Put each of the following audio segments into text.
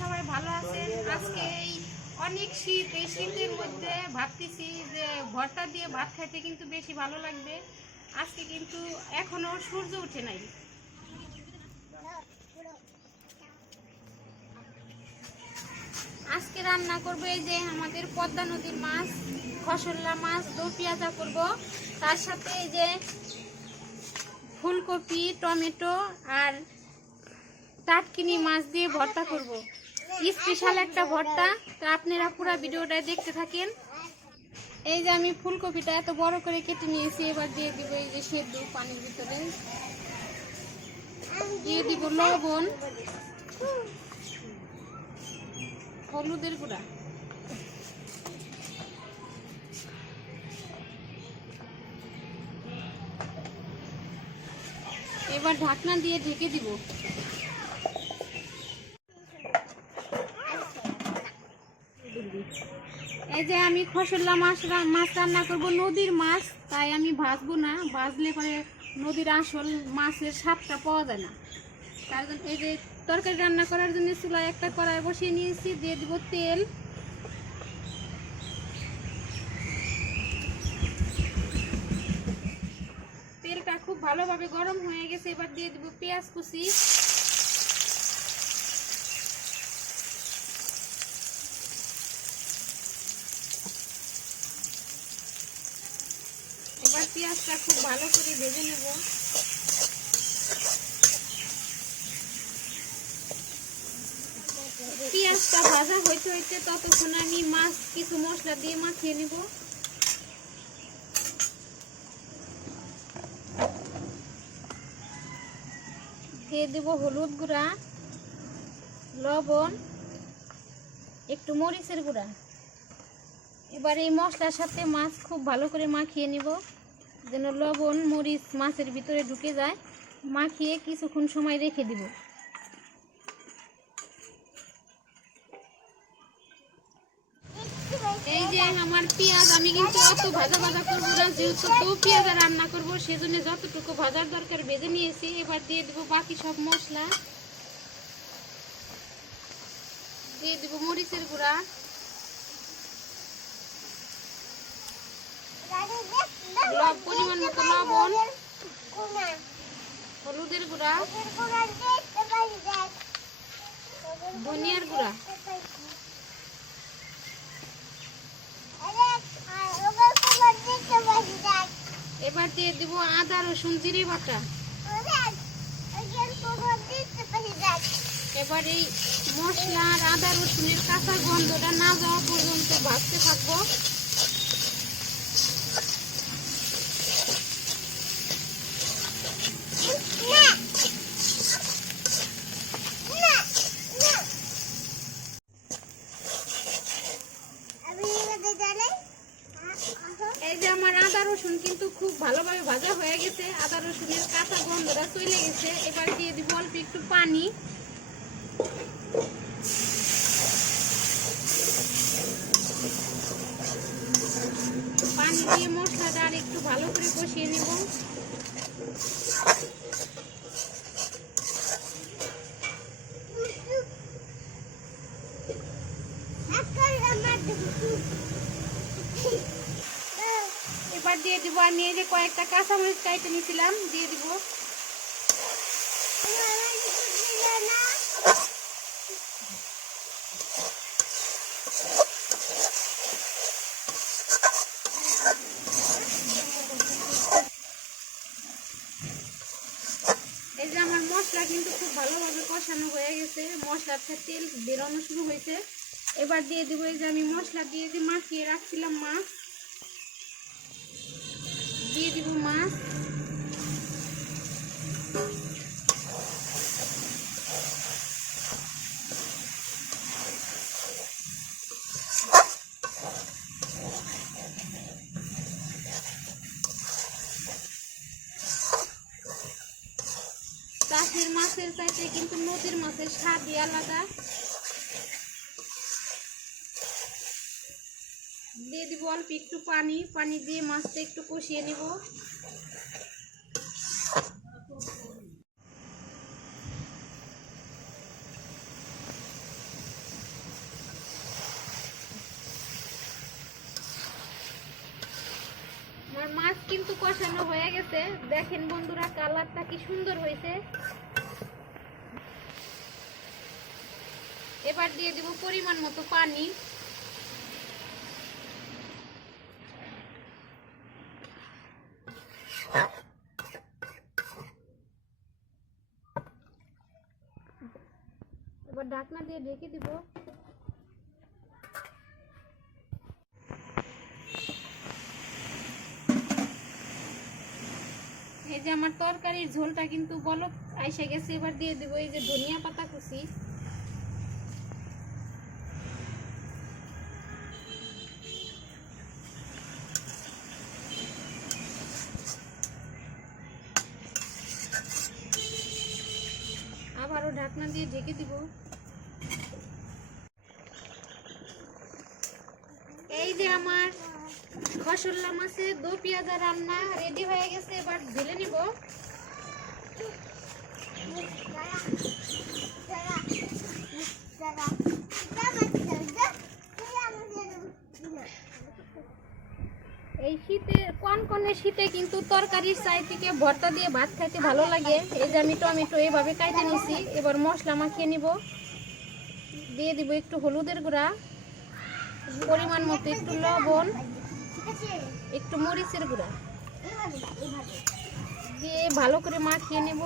সবাই ভালো আছেন। আজকে এই অনেক শীত, এই শীতের মধ্যে ভাবতেছি যে ভর্তা দিয়ে ভাত খাইতে কিন্তু বেশি ভালো লাগবে। আজকে কিন্তু এখনো সূর্য উঠে নাই। আজকে রান্না করবো এই যে আমাদের পদ্মা নদীর মাছ, খসল্লা মাছ, দো পেঁয়াজা করব। তার সাথে এই যে ফুলকপি, টমেটো আর টাটকিনি মাছ দিয়ে ভর্তা করব। স্পেশাল একটা ভর্তা, তো আপনারা পুরো ভিডিওটা দেখতে থাকেন। এই যে আমি ফুলকপিটা এত বড় করে কেটে নিয়েছি, এবার দিয়ে দিব এই যে সেদ্ধ পানির ভিতরে, দিয়ে দিব লবণ, হলুদের গুঁড়া, এবার ঢাকনা দিয়ে ঢেকে দিব। এই যে আমি খসল্লা মাছ রান্না করব, নদীর মাছ, তাই আমি ভাজবো না, ভাজলে পরে নদীর আসল মাছের স্বাদটা পাওয়া যায় না। তার জন্য এই যে তরকারি রান্না করার জন্য চুলায় একটা কড়াই বসিয়ে নিয়েছি, দিয়ে দিব তেল, তেলটা খুব ভালোভাবে গরম হয়ে গেছে। এবার দিয়ে দিব পেঁয়াজ কুচি, এবার পেঁয়াজটা খুব ভালো করে ভেজে নেব। পেঁয়াজটা ভাজা হইতে হইতে ততক্ষণ আমি মাছ কিছু মশলা দিয়ে মাখিয়ে নেব। দিয়ে দেব হলুদ গুঁড়া, লবণ, একটু মরিচের গুঁড়া। এবার এই মশলার সাথে মাছ খুব ভালো করে মাখিয়ে নিব, যেন লবণ মরিচ মাছের ভিতরে ঢুকে যায়। মাখিয়ে কিছুক্ষণ সময় রেখে দিব। এই যে আমার পেঁয়াজ, আমি কিন্তু অত ভাজা ভাজা করবো না, যেহেতু তো পেঁয়াজ রান্না করবো, সেজন্য যতটুকু ভাজার দরকার ভেজে নিয়েছি। এবার দিয়ে দিব বাকি সব মশলা, দিয়ে দিব মরিচের গুঁড়া, পরিমাণ মতো লবণ, হলুদের গুঁড়া, ধনিয়ার গুঁড়া। এবার দিয়ে দিব আদা রসুন জিরে বাটা। এবার এই মশলা আর আদা রসুনের কাঁচা গন্ধটা না যাওয়া পর্যন্ত ভাজতে থাকবো। এই যে আমার আদা রসুন কিন্তু খুব ভালোভাবে ভাজা হয়ে গেছে, আদা রসুনের কাঁচা গন্ধটা চলে গেছে। এবার দিয়ে দিব অল্প একটু পানি, পানি দিয়ে মশলাটা আর একটু ভালো করে কষিয়ে নেব। এবার দিয়ে দিব আমি এই যে কয়েকটা কাঁচামরিচ কাটে নিয়েছিলাম, দিয়ে দিব। এই যে আমার মশলা কিন্তু খুব ভালোভাবে কষানো হয়ে গেছে, মশলার থেকে তেল বেরোনো শুরু হয়েছে। এবার দিয়ে দিব এই যে আমি মশলা দিয়ে যে মাখিয়ে রাখছিলাম মাছ, দিয়ে দিব মাছ, চাষের মাছের চাইতে কিন্তু নদীর মাছের স্বাদই আলাদা। দিয়ে দিব অল্প একটু পানি, পানি দিয়ে মাছটা একটু কষিয়ে নেব। কষানো হয়ে গেছে, দেখেন বন্ধুরা কালারটা কি সুন্দর হয়েছে। এবার দিয়ে দিব পরিমাণ মতো পানি। এবার ঢাকনা দিয়ে ঢেকে দিব। এই যে আমার তরকারির ঝোলটা কিন্তু বলক আইসা গেছে। এবার দিয়ে দিব এই যে ধনিয়া পাতা কুচি। আবারও ঢাকনা দিয়ে ঢেকে দিব। এই যে আমার খসল্লা মাছের দো পেঁয়াজা রান্না রেডি হয়ে গেছে। এবার ঢেলে নিব। এই শীতে কনকনে শীতে কিন্তু তরকারির চাই থেকে ভর্তা দিয়ে ভাত খাইতে ভালো লাগে। এই যে আমি টমেটো এইভাবে কাটে নিছি। এবার মশলা মাখিয়ে নিব। দিয়ে দিব একটু হলুদের গুঁড়া, পরিমাণ মতো একটু লবণ, একটু মরিচের গুঁড়া দিয়ে ভালো করে মাখিয়ে নেব।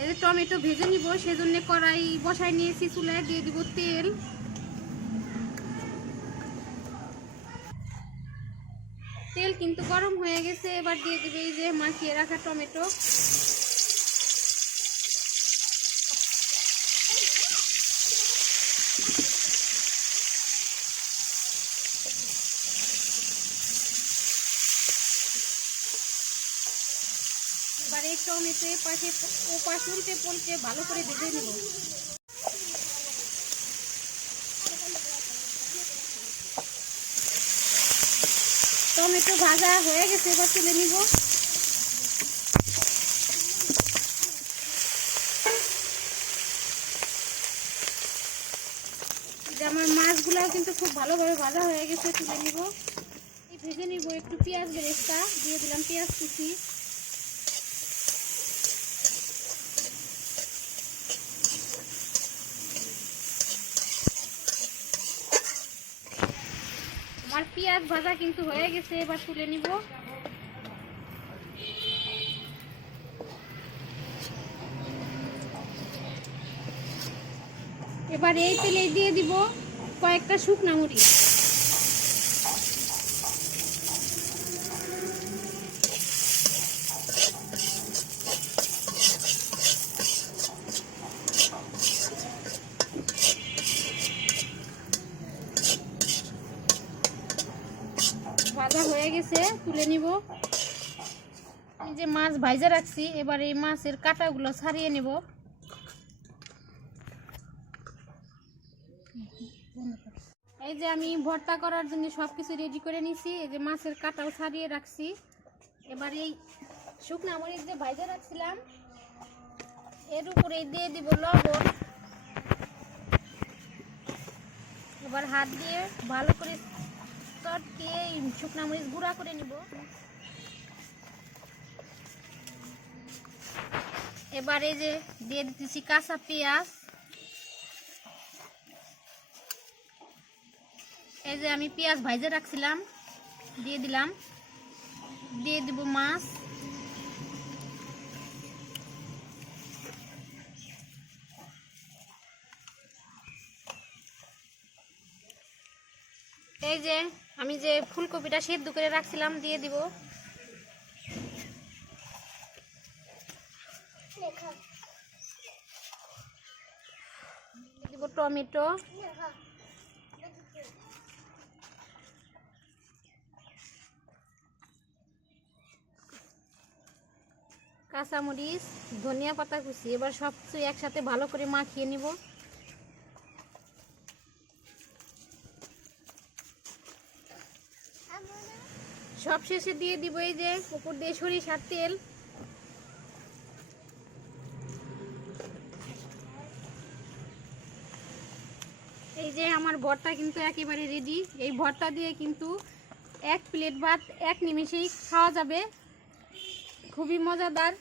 এই যে টমেটো ভেজে নিব, সেজন্য কড়াই বসাই নিয়েছি চুলায়। দিয়ে দিব তেল। তেল কিন্তু গরম হয়ে গেছে। এবার দিয়ে দিবে এই যে মাখিয়ে রাখা টমেটো। এবার এই টমেটো পাশে ওপাশে উল্টে পাল্টে ভালো করে ভেজে নেব। টমেটো ভাজা হয়ে গেছে, এবার তুলে নিব। আমার মাছগুলাও কিন্তু খুব ভালোভাবে ভাজা হয়ে গেছে, তুলে নিব। ভেজে নিব একটু পেঁয়াজ বেরেস্তা দিয়ে দিলাম, পেঁয়াজ কুচি। আমার পেঁয়াজ ভাজা কিন্তু হয়ে গেছে, এবার তুলে নিব। এবার এই তেলে দিয়ে দিব কয়েকটা শুকনা মরিচ। ভাজা হয়ে গেছে, তুলে নিব। এই যে মাছ ভাজা রাখছি, এবার এই মাছের কাঁটাগুলো ছাড়িয়ে নেব। এই যে আমি ভর্তা করার জন্য সবকিছু রেডি করে নিছি। এই যে মাছের কাঁটাও ছাড়িয়ে রাখছি। এবার এই শুকনা মরিচ যে ভাজা রাখছিলাম এর উপরে দিয়ে দিব লবণ। এবার হাত দিয়ে ভালো করে চটকে শুকনা মরিচ গুঁড়া করে নিব। এবার এই যে দিয়ে দিতেছি কাঁচা পেঁয়াজ। এই যে আমি পেঁয়াজ ভাজা রাখছিলাম দিয়ে দিলাম। দিয়ে দিব মাছ। এই যে আমি যে ফুলকপিটা সেদ্ধ করে রাখছিলাম দিয়ে দিব। দিব টমেটো, কাঁচামরিচ, ধনিয়া পাতা কুচি। এবার সব কিছু একসাথে ভালো করে মাখিয়ে নিব। সব শেষে দিয়ে দিব এই যে উপর দিয়ে সরিষার তেল। যে আমার ভর্তা কিন্তু একেবারে রেডি। এই ভর্তা দিয়ে কিন্তু 1 প্লেট ভাত 1 নিমেষেই খাওয়া যাবে। খুবই মজাদার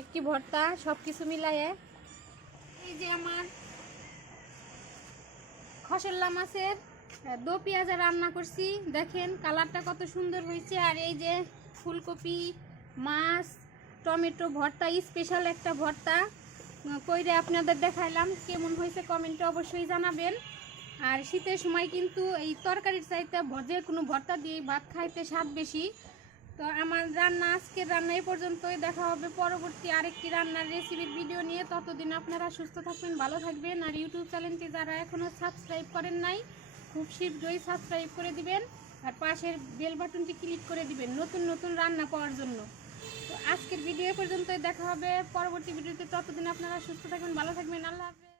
একটি ভর্তা, সব কিছু মিলাইয়ে। এই যে আমার খসল্লা মাছের দো পেঁয়াজা রান্না করছি, দেখেন কালারটা কত সুন্দর হয়েছে। আর এই যে ফুলকপি, মাছ, টমেটো ভর্তা, স্পেশাল একটা ভর্তা কইরে আপনাদের দেখাইলাম। কেমন হয়েছে কমেন্টে অবশ্যই জানাবেন। আর শীতের সময় কিন্তু এই তরকারির চাইতে যে কোনো ভর্তা দিয়ে ভাত খাইতে স্বাদ বেশি। তো আমার রান্না, আজকের রান্না এই পর্যন্তই। দেখা হবে পরবর্তী আরেকটি রান্নার রেসিপির ভিডিও নিয়ে। ততদিন আপনারা সুস্থ থাকবেন, ভালো থাকবেন। আর ইউটিউব চ্যানেলটি যারা এখনও সাবস্ক্রাইব করেন নাই, খুব শীঘ্রই সাবস্ক্রাইব করে দিবেন। আর পাশের বেল বাটনটি ক্লিক করে দিবেন নতুন নতুন রান্না পাওয়ার জন্য। তো আজকের ভিডিও এ পর্যন্তই। দেখা হবে পরবর্তী ভিডিওতে। ততদিন আপনারা সুস্থ থাকবেন, ভালো থাকবেন। আল্লাহ হাফেজ।